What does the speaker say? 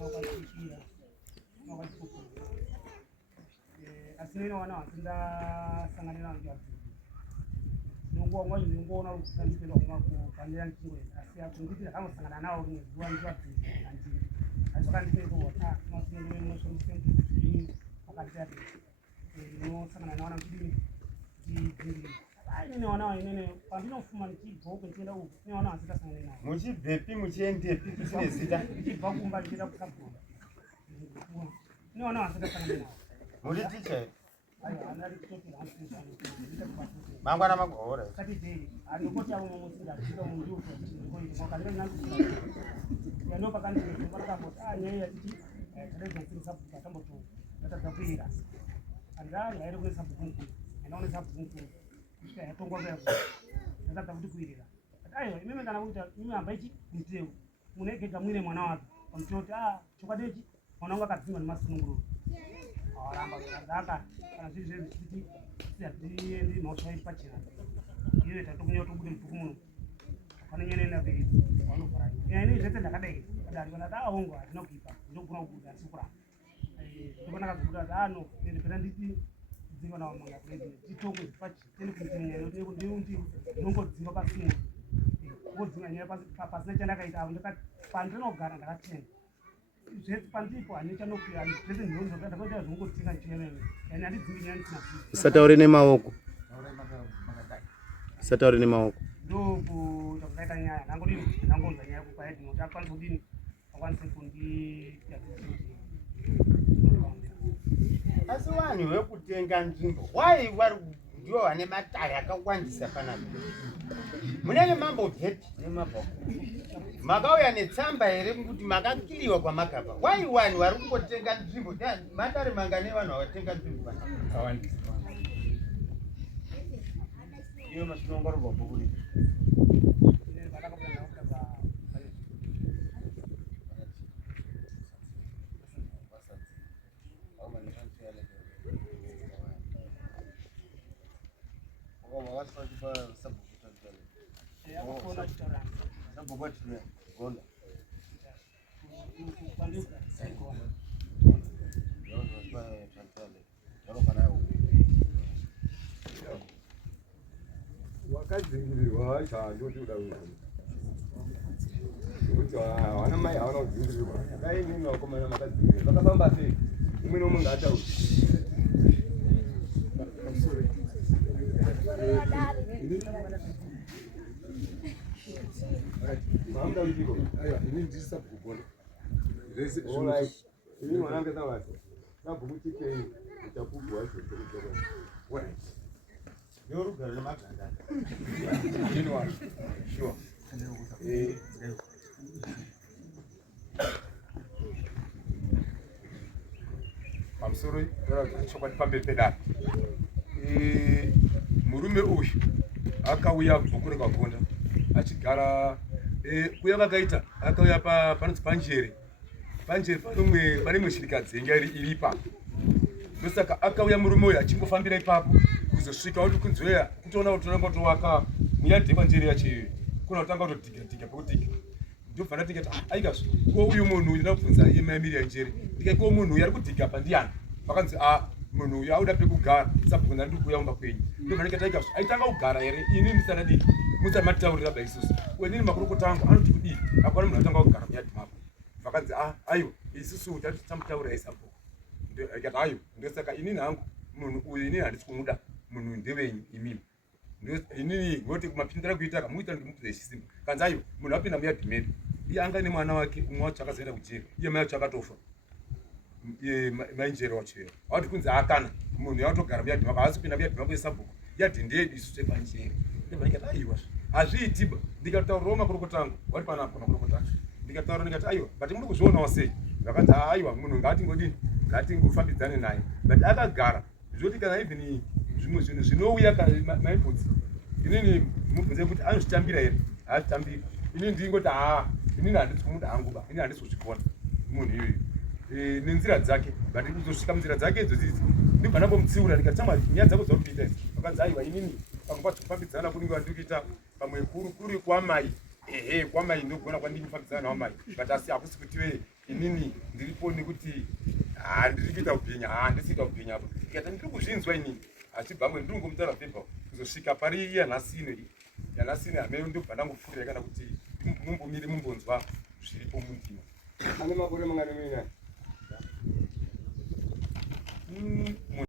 wakachikira wakachikira asi nina wana wasinda sanganira ngiyazi nungu mwanyi nungu na usandipenda kumapandira nchingwe asi akungitira kama sangana nao ni zuwa ngiyazi anti asakandipenda kwa masingo no solution ni akatya no sangana na wana kidini ji ni wana inene pandino fuma nchibho kwentenda uko ni wana wasita sangana nao muchibhepi muchiendepi kusine zita nchibva kumba ndira kusabona ni wana wasita sangana nao muri ticha ayo anali kutoka mangwana magora kati dei anokoti abo mumusira kito mundu ko kalira nangu yano pakani ngora ko anye ya titi tade ko sabu katambo tu natapira andali ayo ko sabu kunku anaona sabu kunku ya tongo bego natatafuti kuirira ayo mimi ndana kuita mimi ambaiki mteu muneke kamwine mwana wake amchoti chokadeji mwanangu akazima ni masungu aramba ndaka kana zile titi ya ndi motoi pachira ile tatukunya tubude mtukumu kana nyene na be wano fara yani zete ndakadai ndari kana ta hongo atinokipa ndokuna kubuda sukura ndikona kabuda ano ndi penditi dzima na manga kule titongo zipachi tene kunyenya ndi ndongo dzima pasimu ngodzima nyera pasina chandakaita apo ndaka pandinogara ndakatenda zveti pandipo anechanokira zvese ndonzo ndakatoita zvongotsinga chememe yani andidzingi yani Satauri nemaoko. Satauri nemaoko. ndoku takaita nyaya nangonza nyaya kupaidi notakwanisa kudini akwanise kundi asi vanhu vekutenga nzvimbo wai vari ndivo vane matare akawandisa panapa munenge mambobheti nemabhoko makauya netsamba here kuti makakiliwa kwamakabva wai vanhu vari kungotenga nzvimbo matare mangane vanhu vavatenga nzvimbo akawandisa iyo masinongorobva bhukuri wakadzivirirwa chandotoda kuti vana mai havana kudzivirirwa dai mimi vakomana makadzivirirwa vakafamba sei umwe nomwe ngaatauri mamuda kuchiko ini ndiri sabhukugona zvese ini mwanange savasi sabhuku chikei uchapugwa zvokuaa yorugaro nemagandana sure pamusoro chokwadi pamberi pedare murume uyu akauya kubva kure kwagonda achigara kuya vakaita akauya panonzi panjere pane imwe shirikadzi yenga iri ipapo ndosaka akauya murume uyu achingofambira ipapo kuzosvika kuti kunzweya kutoona kuti tonanga kutovaka muyadhekwa njere yachiyo kuna kutanga kutodhigadhiga pokudhiga ndobva ndatingati aikazvo ko uyu munhu uyu ndabvunza imayamiri yanjere ndikai ko munhu uyu ari kudhiga pa ndiani vakanzi munhu uyu auda pekugara sabhuku ndari kuuya mumba kwenyu ndobva ndikati aikazvo aitanga kugara here ini ndisanadii musamataurira ba isusu kwenini makurukota angu anoti kudii akwana munhu atanga kugara muyadhi mako vakanzi aiwa isusu tamutaurirai sabhuku ikati aiwa ndosaka inini hangu munhu uyu inini handisi kumuda munhu ndevenyu imimi inini ngoti kumapindira kuitaka muita ndimupuze chisimba kanzi aiwa munhu apinda muyadhi medu iye anga nemwana wake umwe wacho akazoenda kujeri iye mai wacho akatofa mainjere wachoyo auti kunzi akana munhu yautogara muyadhi mako haasi kupinda muyadhi mako yesabhuku yadhi ndedu isu sepanjere ndobva ndikati aiwa hazviitiba ndikataurirawo makurukota angu wati panapa makurukota acho ndikataura ndikati aiwa but muri kuzvionawo sei vakanzi aiwa munhu ngatingodini ngatingofambidzane naye but akagara zvoti kana even zvimwe zvinhu zvinouya maibvudzi inini mubvunze kuti anozvitambira here haazvitambiri inini ndingoti inini handisi kumuda hangu ba inini handisi kuzvigona munhu iyoyo nenzira dzake but kuzosvika munzira dzake idzodzi ndibva ndambomutsiura ndikati chama nyaya dzako dzakuita idzi vakanzi aiwa inini pangova dzokufambidzana kunenge vandikuita pamwe kuri kwamai kwamai ndogona kwandingofambidzana nawo mai but asi hakusi kuti inini ndiripo nekuti handiri kuita kubhinya handisi kuita kubhinya apo ikati ndiri kuzvinzwa inini achibvamwe ndiri kungomutaura pepa kuzosvika pari yanhasino hameyo ndobva ndangopfuurira kana kuti mumbomiri mumbonzwa zviripo mundima ane makore mangani